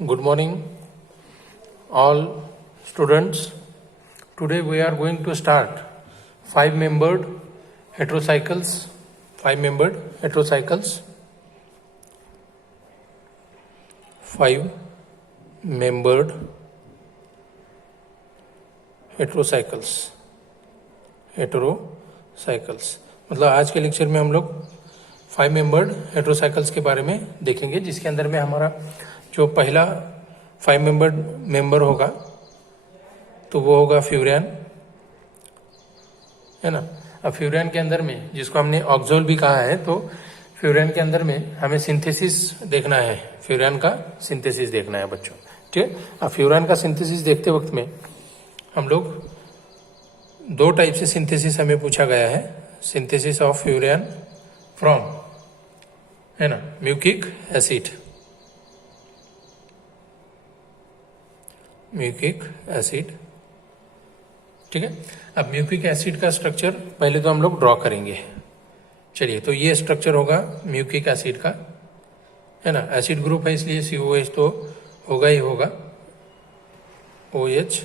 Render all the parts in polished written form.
Good morning, all students. Today we are going to start 5-membered heterocycles. 5-membered heterocycles. 5-membered heterocycles. हेटेरोसाइकल्स मतलब आज के lecture में हम लोग 5-membered हेटेरोसाइकल्स के बारे में देखेंगे, जिसके अंदर में हमारा जो पहला 5-membered मेंबर होगा तो वो होगा फ्यूरियन, है ना। अब फ्यूरियन के अंदर में, जिसको हमने ऑक्सोल भी कहा है, तो फ्यूरियन के अंदर में हमें सिंथेसिस देखना है, फ्यूरियन का सिंथेसिस देखना है बच्चों, ठीक है। अब फ्यूरियन का सिंथेसिस देखते वक्त में हम लोग दो टाइप से सिंथेसिस हमें पूछा गया है। सिंथेसिस ऑफ फ्यूरियन फ्रॉम, है ना, म्यूकिक एसिड, म्यूकिक एसिड, ठीक है। अब म्यूकिक एसिड का स्ट्रक्चर पहले तो हम लोग ड्रॉ करेंगे। चलिए, तो ये स्ट्रक्चर होगा म्यूकिक एसिड का, है ना। एसिड ग्रुप है इसलिए COH तो होगा ही होगा, OH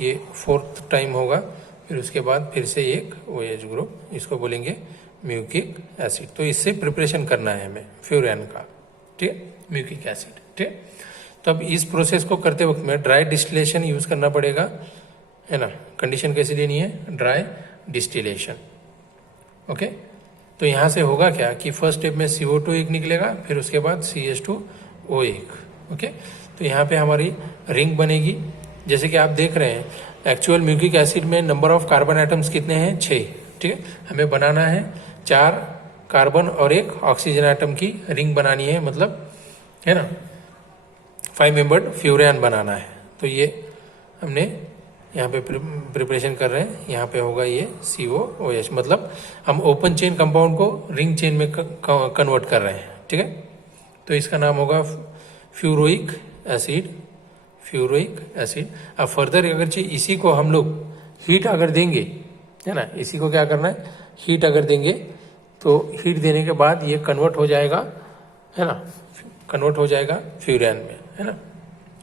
ये 4th टाइम होगा, फिर उसके बाद फिर से एक OH ग्रुप, इसको बोलेंगे म्यूकिक एसिड। तो इससे प्रिपरेशन करना है हमें फ्यूरियन का, ठीक है, म्यूकिक एसिड, ठीक है। तब इस प्रोसेस को करते वक्त में ड्राई डिस्टिलेशन यूज करना पड़ेगा, है ना। कंडीशन कैसी लेनी है? Dry distillation, okay. तो यहाँ से होगा क्या कि फर्स्ट स्टेप में CO2 एक निकलेगा, फिर उसके बाद CH2O1, ओके। तो यहाँ पे हमारी रिंग बनेगी। जैसे कि आप देख रहे हैं, एक्चुअल म्यूकिक एसिड में नंबर ऑफ कार्बन एटम्स कितने हैं? 6, ठीक है। हमें बनाना है 4 कार्बन और 1 ऑक्सीजन एटम की रिंग बनानी है, मतलब, है ना, 5-membered फ्यूरियन बनाना है। तो ये हमने यहाँ पे प्रिपरेशन कर रहे हैं। यहाँ पे होगा ये COOH, मतलब हम ओपन चेन कंपाउंड को रिंग चेन में कन्वर्ट कर रहे हैं, ठीक है। तो इसका नाम होगा फ्यूरोइक एसिड, फ्यूरोइक एसिड। अब फर्दर अगर इसी को हम लोग हीट अगर देंगे, है ना, इसी को क्या करना है, हीट अगर देंगे तो हीट देने के बाद ये कन्वर्ट हो जाएगा, है ना, कन्वर्ट हो जाएगा फ्यूरियन में, है ना।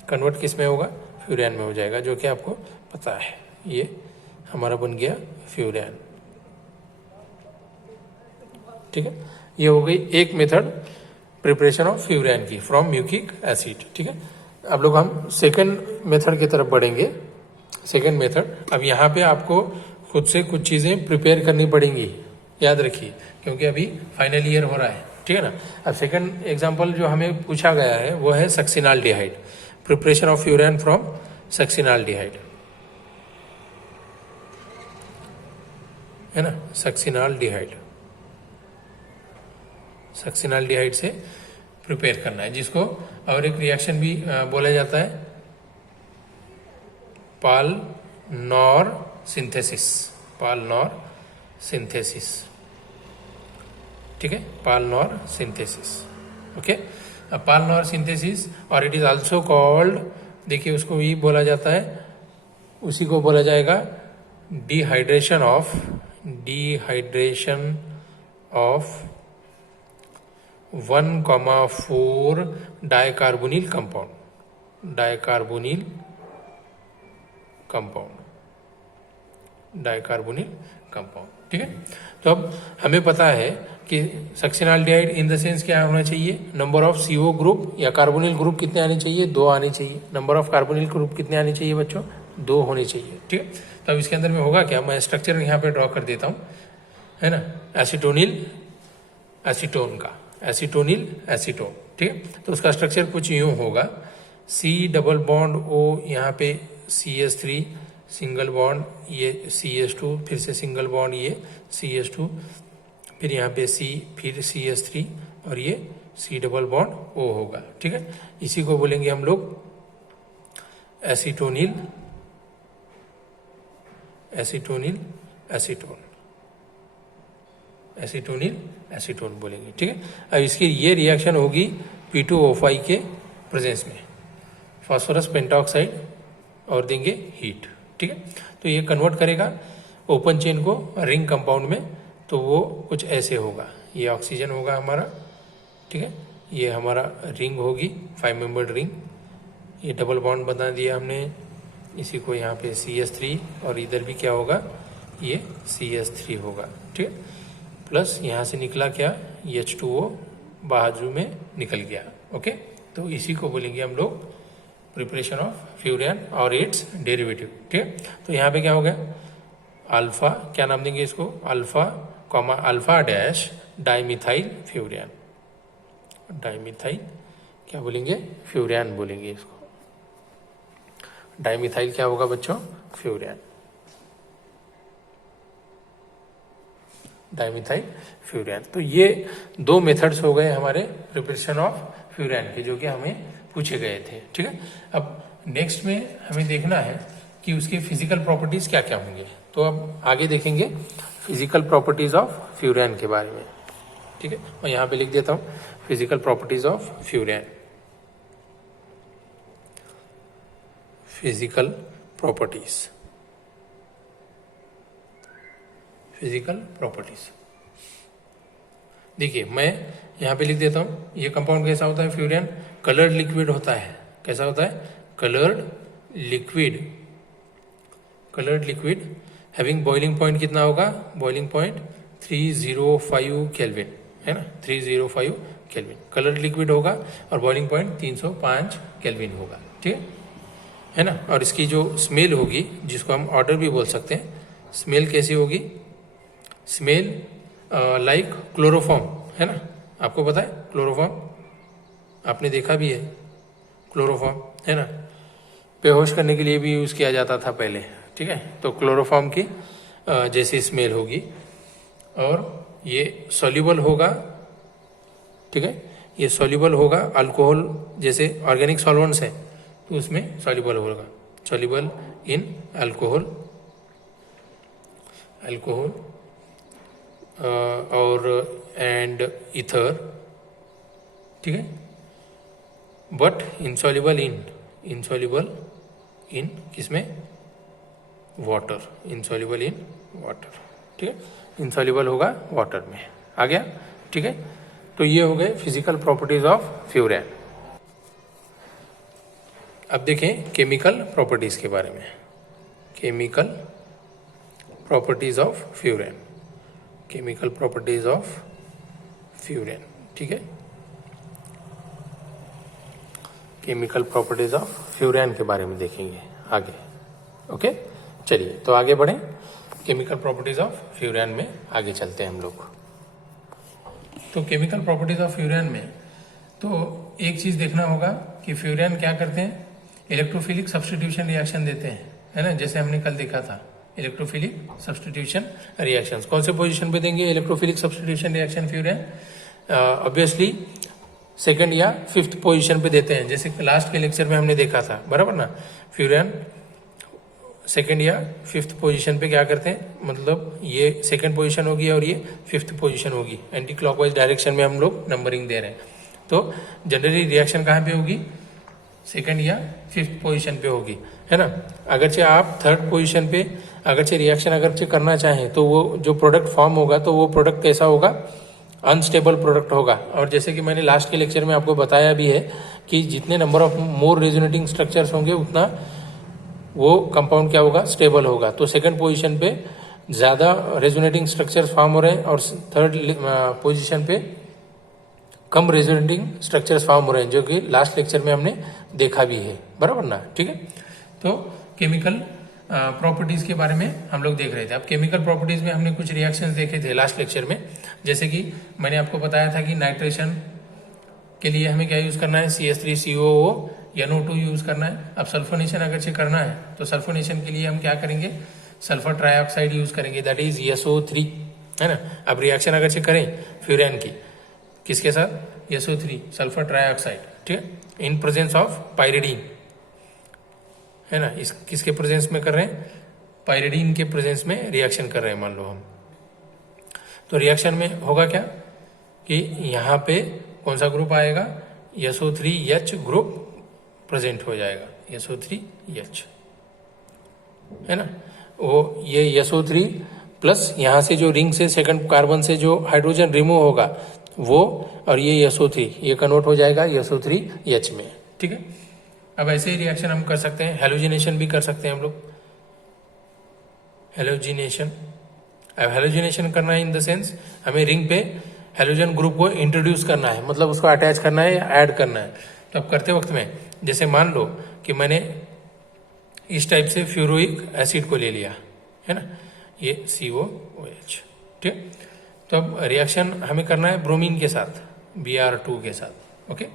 कन्वर्ट किस में होगा? फ्यूरियन में हो जाएगा, जो कि आपको पता है। ये हमारा बन गया फ्यूरियन, ठीक है। ये हो गई एक मेथड प्रिपरेशन ऑफ फ्यूरियन की फ्रॉम म्यूकिक एसिड, ठीक है। अब लोग हम सेकंड मेथड की तरफ बढ़ेंगे। सेकंड मेथड, अब यहाँ पे आपको खुद से कुछ चीजें प्रिपेयर करनी पड़ेंगी, याद रखिए, क्योंकि अभी फाइनल ईयर हो रहा है, ठीक है ना। अब सेकंड एग्जांपल जो हमें पूछा गया है वो है सक्सिनाल्डिहाइड, प्रिपरेशन ऑफ फ्यूरियन फ्रॉम सक्सिनाल्डिहाइड, है ना, सक्सिनाल्डिहाइड। सक्सिनाल्डिहाइड से प्रिपेयर करना है, जिसको और एक रिएक्शन भी बोला जाता है, पाल-नॉर सिंथेसिस, पाल-नॉर सिंथेसिस, ठीक है, पाल-नॉर सिंथेसिस, ओके। अब पाल-नॉर सिंथेसिस, और इट इज आल्सो कॉल्ड, देखिए उसको भी बोला जाता है, उसी को बोला जाएगा dehydration of, dehydration of 1,4 dicarbonyl compound, dicarbonyl compound, dicarbonyl compound, ठीक है। तो अब हमें पता है कि सक्सिनाल्डिहाइड इन द सेंस क्या होना चाहिए, नंबर ऑफ CO ग्रुप या कार्बोनिल ग्रुप कितने आने चाहिए? 2 आने चाहिए। नंबर ऑफ कार्बोनिल ग्रुप कितने आने चाहिए बच्चों? 2 होने चाहिए, ठीक है। तो अब इसके अंदर में होगा क्या, मैं स्ट्रक्चर यहाँ पे ड्रॉ कर देता हूँ, है ना, एसीटोनिल एसीटोन का, एसीटोनिल एसीटोन, ठीक है। तो उसका स्ट्रक्चर कुछ यूं होगा, C+O, यहाँ पे CH3 सिंगल बॉन्ड, ये CH2, फिर से सिंगल बॉन्ड, ये CH2, फिर यहाँ पे C, फिर CH3, और ये C+O होगा, ठीक है। इसी को बोलेंगे हम लोग एसीटोनिल, एसीटोनिल एसीटोन, एसीटोनिल एसीटोन बोलेंगे, ठीक है। अब इसकी ये रिएक्शन होगी P2O5 के प्रेजेंस में, फास्फोरस पेंटॉक्साइड, और देंगे हीट, ठीक है। तो ये कन्वर्ट करेगा ओपन चेन को रिंग कंपाउंड में, तो वो कुछ ऐसे होगा, ये ऑक्सीजन होगा हमारा, ठीक है, ये हमारा रिंग होगी 5 मेंबर्ड रिंग, ये डबल बॉन्ड बना दिया हमने, इसी को यहाँ पे CH3 और इधर भी क्या होगा, ये CH3 होगा, ठीक है। प्लस यहाँ से निकला क्या, H2O बाजू में निकल गया, ओके। तो इसी को बोलेंगे हम लोग प्रिपरेशन ऑफ फ्यूरिन और इट्स डेरिवेटिव, ठीक है। तो यहाँ पे क्या हो गया, अल्फा, क्या नाम देंगे इसको, alpha comma alpha dash dimethyl furan, dimethyl क्या बोलेंगे, फ्यूरिन बोलेंगे इसको। डाइमिथाइल क्या होगा बच्चों, फ्यूरिन, डाइमिथाइल फ्यूरिन। तो ये 2 मेथड्स हो गए हमारे प्रिपरेशन ऑफ फ्यूरिन के, जो कि हमें पूछे गए थे, ठीक है। अब नेक्स्ट में हमें देखना है कि उसके फिजिकल प्रॉपर्टीज क्या क्या होंगे। तो अब आगे देखेंगे फिजिकल प्रॉपर्टीज ऑफ फ्यूरिन के बारे में, ठीक है। मैं यहाँ पे लिख देता हूँ physical properties of furan. Physical properties, physical properties देखिए, मैं यहाँ पे लिख देता हूँ, ये कंपाउंड कैसा होता है, फ्यूरिन कलर्ड लिक्विड होता है। कैसा होता है, coloured liquid, coloured liquid having boiling point कितना होगा, बॉइलिंग पॉइंट 305 केल्विन, है ना, 305 केल्विन कलर्ड लिक्विड होगा, और बॉइलिंग पॉइंट 305 केल्विन होगा, ठीक है ना। और इसकी जो स्मेल होगी, जिसको हम ऑर्डर भी बोल सकते हैं, स्मेल कैसी होगी, स्मेल लाइक क्लोरोफॉर्म, है ना, आपको पता है क्लोरोफॉर्म, आपने देखा भी है क्लोरोफॉर्म, है ना, बेहोश करने के लिए भी यूज़ किया जाता था पहले, ठीक है। तो क्लोरोफॉर्म की जैसी स्मेल होगी, और ये सॉल्युबल होगा, ठीक है, ये सॉल्युबल होगा अल्कोहल, जैसे ऑर्गेनिक सॉल्वेंट्स है तो उसमें सॉल्युबल होगा, सॉल्युबल इन अल्कोहल, अल्कोहल और एंड ईथर, ठीक है, but insoluble in, insoluble in किसमें, वाटर, इनसॉल्युबल इन वाटर, ठीक है, इनसॉल्युबल होगा वाटर में, आ गया, ठीक है। तो ये हो गए फिजिकल प्रॉपर्टीज ऑफ फ्यूरिन। अब देखें केमिकल प्रॉपर्टीज के बारे में, chemical properties of furan, chemical properties of furan, ठीक है, केमिकल प्रॉपर्टीज ऑफ फ्यूरिन के बारे में देखेंगे आगे, ओके। चलिए तो आगे बढ़ें, केमिकल प्रॉपर्टीज ऑफ फ्यूरिन में आगे चलते हैं हम लोग। तो केमिकल प्रॉपर्टीज ऑफ फ्यूरिन में तो एक चीज देखना होगा कि फ्यूरिन क्या करते हैं, इलेक्ट्रोफिलिक सब्स्टिट्यूशन रिएक्शन देते हैं, है ना, जैसे हमने कल देखा था इलेक्ट्रोफिलिक सब्स्टिट्यूशन रिएक्शंस। कौन से पोजीशन पे देंगे electrophilic substitution reaction furan, obviously second या फिफ्थ पोजीशन पे देते हैं, जैसे लास्ट के लेक्चर में हमने देखा था, बराबर ना। फ्यूरिन सेकंड या फिफ्थ पोजीशन पे क्या करते हैं, मतलब ये सेकंड पोजीशन होगी और ये फिफ्थ पोजीशन होगी, एंटी क्लॉकवाइज डायरेक्शन में हम लोग नंबरिंग दे रहे हैं। तो जनरली रिएक्शन कहाँ पे होगी, सेकंड या फिफ्थ पोजीशन पे होगी, है ना। अगरचे आप थर्ड पोजीशन पे अगरचे रिएक्शन अगरचे करना चाहें तो वो जो प्रोडक्ट फॉर्म होगा तो वो प्रोडक्ट कैसा होगा, अनस्टेबल प्रोडक्ट होगा। और जैसे कि मैंने लास्ट के लेक्चर में आपको बताया भी है कि जितने number of more resonating structures होंगे उतना वो कंपाउंड क्या होगा, स्टेबल होगा। तो सेकंड पोजीशन पे ज्यादा रेजोनेटिंग स्ट्रक्चर्स फॉर्म हो रहे हैं और थर्ड पोजीशन पे कम रेजोनेटिंग स्ट्रक्चर्स फॉर्म हो रहे हैं, जो कि लास्ट लेक्चर में हमने देखा भी है, बराबर ना, ठीक है। तो केमिकल प्रॉपर्टीज के बारे में हम लोग देख रहे थे। अब केमिकल प्रॉपर्टीज में हमने कुछ रिएक्शंस देखे थे लास्ट लेक्चर में, जैसे कि मैंने आपको बताया था कि नाइट्रेशन के लिए हमें क्या यूज करना है, CH3COO NO2 यूज करना है। अब सल्फोनेशन अगर से करना है तो सल्फोनेशन के लिए हम क्या करेंगे, सल्फर ट्राइऑक्साइड यूज करेंगे, दैट इज SO3, है ना। अब रिएक्शन अगर से करें फ्यूरिन की किसके साथ, SO3 सल्फर ट्राइऑक्साइड, ठीक है, इन प्रेजेंस ऑफ पाइरिडीन, है ना। इस किसके प्रेजेंस में कर रहे हैं, पाइरिडीन के प्रेजेंस में रिएक्शन कर रहे हैं मान लो हम। तो रिएक्शन में होगा क्या कि यहाँ पे कौन सा ग्रुप आएगा, SO3H ग्रुप प्रेजेंट हो जाएगा, SO3H, है ना। वो ये SO3 प्लस यहाँ से जो रिंग से सेकंड कार्बन से जो हाइड्रोजन रिमूव होगा वो, और ये SO3 ये कन्वर्ट हो जाएगा SO3H में, ठीक है। अब ऐसे ही रिएक्शन हम कर सकते हैं, हेलोजिनेशन भी कर सकते हैं हम लोग, हेलोजिनेशन। अब हेलोजिनेशन करना है इन द सेंस हमें रिंग पे हेलोजन ग्रुप को इंट्रोड्यूस करना है, मतलब उसको अटैच करना है या ऐड करना है। तो अब करते वक्त में जैसे मान लो कि मैंने इस टाइप से फ्यूरोइक एसिड को ले लिया है ना, ये COOH, ठीक। तो अब रिएक्शन हमें करना है ब्रोमीन के साथ, Br2 के साथ, ओके।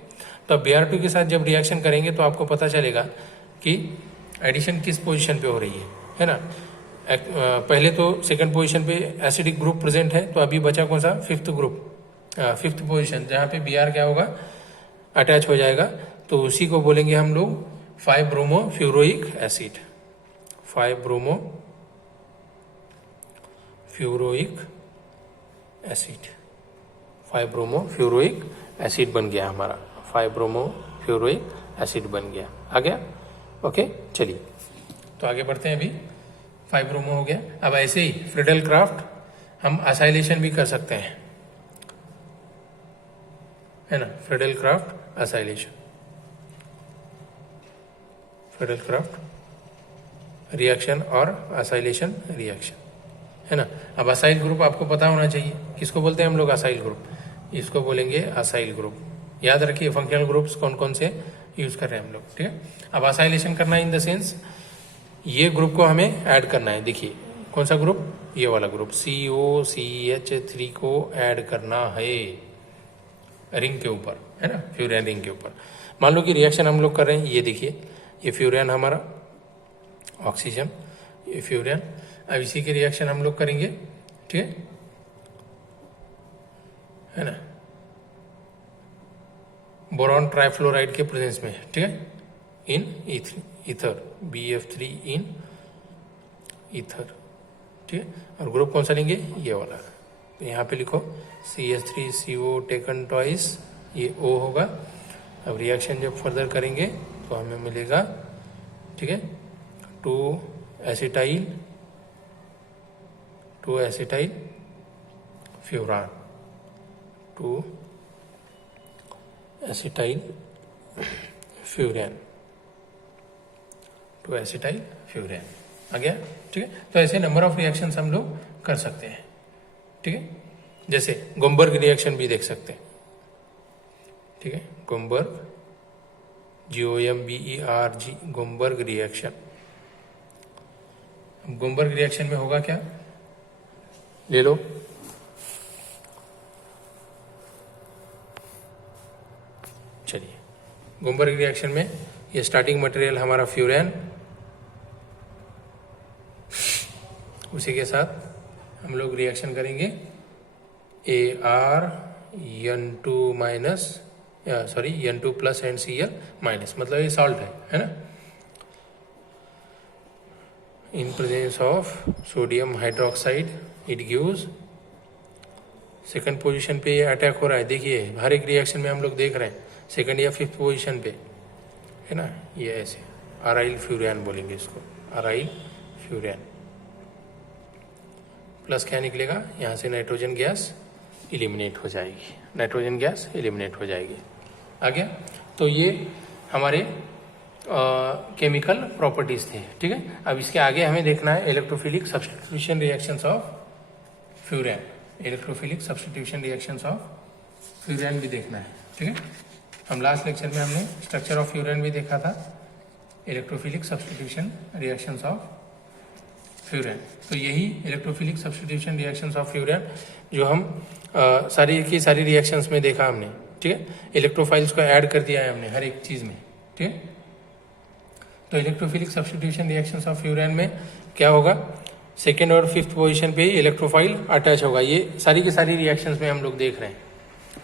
तो अब Br2 के साथ जब रिएक्शन करेंगे तो आपको पता चलेगा कि एडिशन किस पोजीशन पे हो रही है ना। पहले तो सेकंड पोजीशन पे एसिडिक ग्रुप प्रेजेंट है, तो अभी बचा कौन सा, फिफ्थ ग्रुप, फिफ्थ पोजीशन जहाँ पे Br क्या होगा, अटैच हो जाएगा। तो उसी को बोलेंगे हम लोग bromo furoic acid, bromo furoic acid, bromo furoic acid बन गया हमारा, 5-ब्रोमो फ्यूरोइक एसिड बन गया, आ गया, ओके। चलिए तो आगे बढ़ते हैं, अभी 5-ब्रोमो हो गया। अब ऐसे ही फ्रिडल क्राफ्ट हम असाइलेशन भी कर सकते हैं, है ना, Friedel Crafts acylation, Friedel Crafts reaction और असाइलेशन रिएक्शन, है ना। अब असाइल ग्रुप आपको पता होना चाहिए, किसको बोलते हैं हम लोग, असाइल ग्रुप, इसको बोलेंगे असाइल ग्रुप। याद रखिए फंक्शनल ग्रुप्स कौन कौन से यूज कर रहे हैं हम लोग, ठीक है। अब असाइलेशन करना इन द सेंस ये ग्रुप को हमें ऐड करना है, देखिए कौन सा ग्रुप, ये वाला ग्रुप COCH3 को ऐड करना है रिंग के ऊपर, है ना, फ्यूरेन रिंग के ऊपर। मान लो कि रिएक्शन हम लोग कर रहे हैं, ये देखिए ये फ्यूरेन हमारा ऑक्सीजन, ये फ्यूरेन। अब इसी के रिएक्शन हम लोग करेंगे, ठीक है ना, बोरॉन ट्राइफ्लोराइड के प्रेजेंस में, ठीक है, in ether, BF3 in ether, ठीक है। और ग्रुप कौन सा लेंगे, ये वाला, तो यहाँ पे लिखो CH3CO टेकन ट्वाइस, ये O होगा। अब रिएक्शन जब फर्दर करेंगे तो हमें मिलेगा, ठीक है, 2 acetyl furan, 2 acetyl furan, 2 acetyl furan आ गया, ठीक है। तो ऐसे नंबर ऑफ रिएक्शंस हम लोग कर सकते हैं, ठीक है। जैसे गोमबर्ग रिएक्शन भी देख सकते हैं, ठीक है, गोमबर्ग, GOMBERG, गोमबर्ग रिएक्शन। गोमबर्ग रिएक्शन में होगा क्या, ले लो, चलिए गोमबर्ग रिएक्शन में ये स्टार्टिंग मटेरियल हमारा फ्यूरेन, उसी के साथ हम लोग रिएक्शन करेंगे N2 plus and Cl minus, मतलब ये सॉल्ट है ना, in presence of sodium hydroxide it gives, second position पे ये अटैक हो रहा है, देखिए हर एक रिएक्शन में हम लोग देख रहे हैं सेकंड या फिफ्थ पोजीशन पे, है ना, ये ऐसे अराइल फ्यूरेन बोलेंगे इसको, अराइल फ्यूरेन। प्लस क्या निकलेगा, यहाँ से नाइट्रोजन गैस इलिमिनेट हो जाएगी, नाइट्रोजन गैस इलिमिनेट हो जाएगी, आ गया। तो ये हमारे केमिकल प्रॉपर्टीज थे, ठीक है। अब इसके आगे हमें देखना है electrophilic substitution reactions of furan, electrophilic substitution reactions of furan भी देखना है, ठीक है। हम लास्ट लेक्चर में हमने स्ट्रक्चर ऑफ फ्यूरेन भी देखा था, electrophilic substitution reactions of furan. तो यही electrophilic substitution reactions of furan जो हम सारी की सारी रिएक्शंस में देखा हमने, ठीक है। इलेक्ट्रोफाइल्स को ऐड कर दिया है हमने हर एक चीज में, ठीक है। तो electrophilic substitution reactions of furan में क्या होगा, सेकेंड और फिफ्थ पोजीशन पे इलेक्ट्रोफाइल अटैच होगा, ये सारी की सारी रिएक्शंस में हम लोग देख रहे हैं,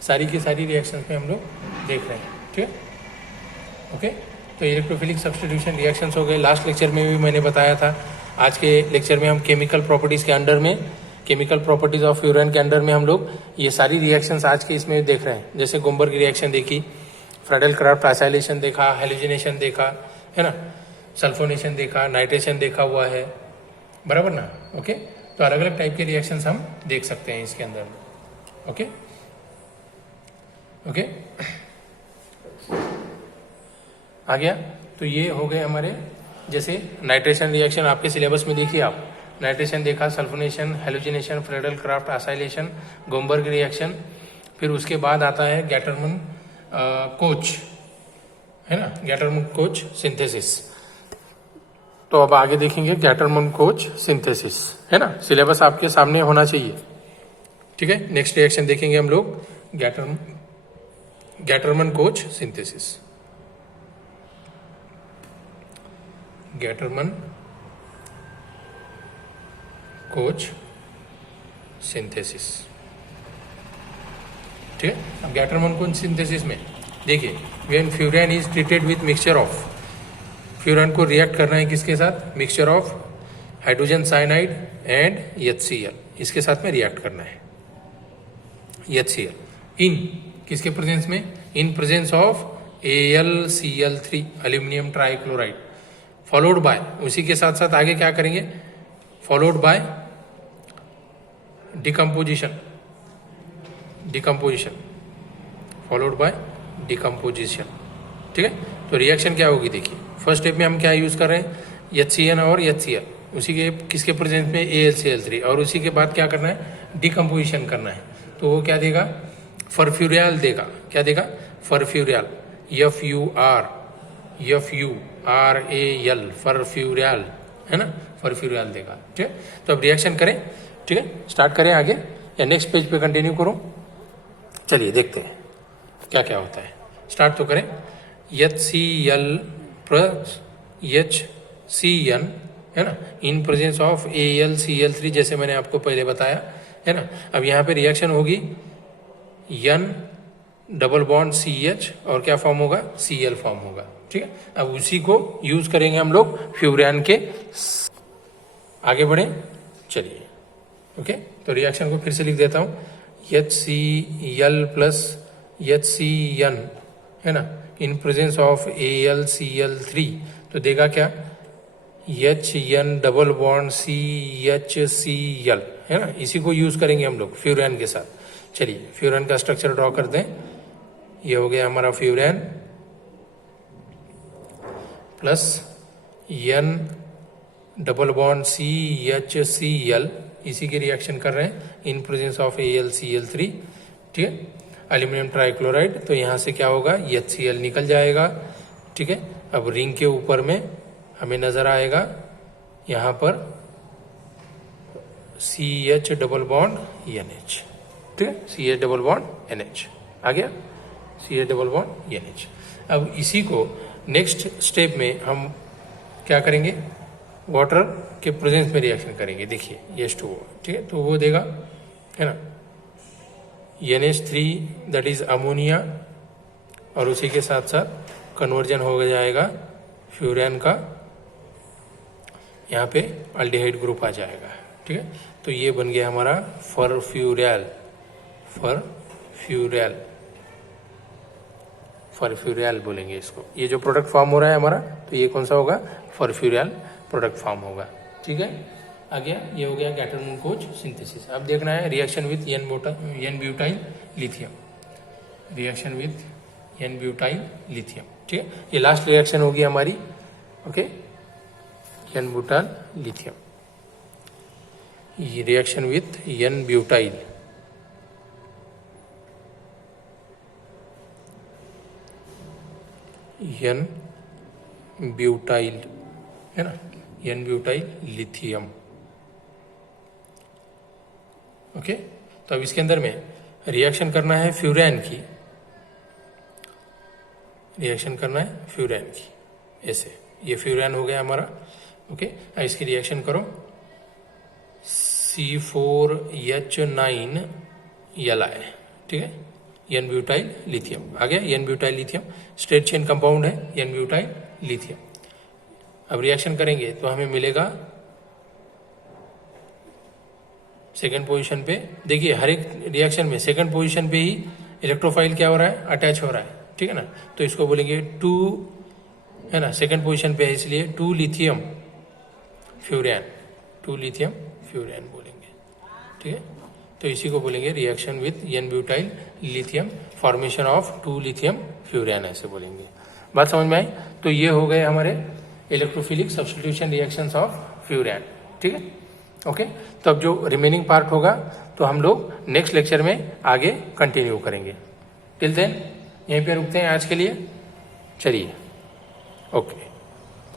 सारी की सारी रिएक्शंस में हम लोग देख रहे हैं, ठीक है, ओके। तो इलेक्ट्रोफिलिक सब्स्टिट्यूशन रिएक्शंस हो गए, लास्ट लेक्चर में भी मैंने बताया था। आज के लेक्चर में हम केमिकल प्रॉपर्टीज के अंडर में, केमिकल प्रॉपर्टीज ऑफ फ्यूरेन के अंडर में हम लोग ये सारी रिएक्शंस आज के इसमें देख रहे हैं। जैसे गोमबर्ग रिएक्शन देखी, फ्रेडल क्राफ्ट असाइलेशन देखा, हेलोजिनेशन देखा, है ना, सल्फोनेशन देखा, नाइट्रेशन देखा हुआ है, बराबर ना, ओके। तो अलग अलग टाइप के रिएक्शंस हम देख सकते हैं इसके अंदर, ओके ओके। आ गया। तो ये हो गए हमारे, जैसे नाइट्रेशन रिएक्शन आपके सिलेबस में देखिए आप, नाइट्रेशन देखा, sulfonation, halogenation, Friedel Crafts acylation, Gomberg reaction, फिर उसके बाद आता है गैटरमन कोच, है ना, गैटरमन कोच सिंथेसिस। तो अब आगे देखेंगे गैटरमन कोच सिंथेसिस, है ना, सिलेबस आपके सामने होना चाहिए, ठीक है। नेक्स्ट रिएक्शन देखेंगे हम लोग गैटरमन कोच सिंथेसिस, गैटरमन कोच सिंथेसिस, ठीक है। अब गैटरमन कोच सिंथेसिस में देखिए, when furan is treated with mixture of, furan को रिएक्ट करना है किसके साथ, mixture of hydrogen cyanide and HCl, इसके साथ में रिएक्ट करना है HCl, इन किसके प्रेजेंस में, in presence of AlCl3 aluminium trichloride, followed by, उसी के साथ साथ आगे क्या करेंगे, followed by decomposition, followed by decomposition, ठीक है। तो रिएक्शन क्या होगी देखिए, फर्स्ट स्टेप में हम क्या यूज कर रहे हैं, HCN और HCl, उसी के किसके प्रेजेंस में AlCl3, और उसी के बाद क्या करना है, डिकम्पोजिशन करना है। तो वो क्या देगा, फरफ्यूरियल देगा, क्या देगा, फरफ्यूरियल, FURAL, फरफ्यूरियल, है ना, फरफ्यूरियल देगा, ठीक है। तो अब रिएक्शन करें, ठीक है, स्टार्ट करें आगे या नेक्स्ट पेज पे कंटिन्यू करूं, चलिए देखते हैं क्या क्या होता है। स्टार्ट तो करें, HCl प्लस HCN, है ना, इन प्रेजेंस ऑफ AlCl3, जैसे मैंने आपको पहले बताया, है ना। अब यहाँ पे रिएक्शन होगी N डबल बॉन्ड CH और क्या फॉर्म होगा, Cl फॉर्म होगा, ठीक है। अब उसी को यूज करेंगे हम लोग फ्यूरेन के, आगे बढ़े, चलिए, ओके। तो रिएक्शन को फिर से लिख देता हूँ, HCl प्लस HCN, है ना, इन प्रेजेंस ऑफ AlCl3, तो देगा क्या, HN डबल बॉन्ड CHCl, है ना, इसी को यूज करेंगे हम लोग फ्यूरेन के साथ। चलिए फ्यूरेन का स्ट्रक्चर ड्रॉ कर दें, ये हो गया हमारा furan plus N double bond CHCl, इसी की रिएक्शन कर रहे हैं इन प्रेजेंस ऑफ AlCl3, ठीक है, एल्यूमिनियम ट्राइक्लोराइड, तो यहाँ से क्या होगा, HCl निकल जाएगा, ठीक है। अब रिंग के ऊपर में हमें नजर आएगा यहाँ पर CH डबल बॉन्ड NH, ठीक है, CH डबल बॉन्ड NH आ गया, CH डबल बॉन्ड NH। अब इसी को नेक्स्ट स्टेप में हम क्या करेंगे, वाटर के प्रेजेंस में रिएक्शन करेंगे, देखिए H2O, ठीक है, तो वो देगा, है ना, NH3 दैट इज अमोनिया, और उसी के साथ साथ कन्वर्जन हो जाएगा फ्यूरेन का, यहाँ पे अल्डिहाइड ग्रुप आ जाएगा, ठीक है। तो ये बन गया हमारा फरफ्यूरियल, फरफ्यूरियल बोलेंगे इसको, ये जो प्रोडक्ट फॉर्म हो रहा है हमारा, तो ये कौन सा होगा, फरफ्यूरियल प्रोडक्ट फॉर्म होगा, ठीक है। आ गया, ये हो गया गैटरमन कोच सिंथेसिस। अब देखना है reaction with N butyl lithium, reaction with N butyl lithium, ठीक है, ये लास्ट रिएक्शन होगी हमारी, ओके, N ब्यूटाइल लिथियम, ये reaction with N butyl, N butyl, है ना, N ब्यूटाइल लिथियम, ओके। तो अब इसके अंदर में रिएक्शन करना है फ्यूरेन की, रिएक्शन करना है फ्यूरेन की, ऐसे, ये फ्यूरेन हो गया हमारा, ओके। अब इसकी रिएक्शन करो, C4H9Li, ठीक है, N ब्यूटाइल लिथियम आ गया, N butyl lithium straight chain compound है, N ब्यूटाइल लिथियम। अब रिएक्शन करेंगे तो हमें मिलेगा सेकेंड पोजीशन पे, देखिए हर एक रिएक्शन में सेकेंड पोजीशन पे ही इलेक्ट्रोफाइल क्या हो रहा है, अटैच हो रहा है, ठीक है ना, तो इसको बोलेंगे 2, है ना, सेकेंड पोजीशन पे है इसलिए 2 लिथियम फ्यूरेन, 2 लिथियम फ्यूरेन बोलेंगे, ठीक है। तो इसी को बोलेंगे reaction with N butyl lithium, formation of 2 lithium furan, ऐसे बोलेंगे। बात समझ में आई? तो ये हो गए हमारे इलेक्ट्रोफिलिक सब्स्टिट्यूशन रिएक्शंस ऑफ फ्यूरैन। ठीक है, ओके। तो अब जो रिमेनिंग पार्ट होगा तो हम लोग नेक्स्ट लेक्चर में आगे कंटिन्यू करेंगे। टिल देन यहीं पे रुकते हैं आज के लिए। चलिए, ओके।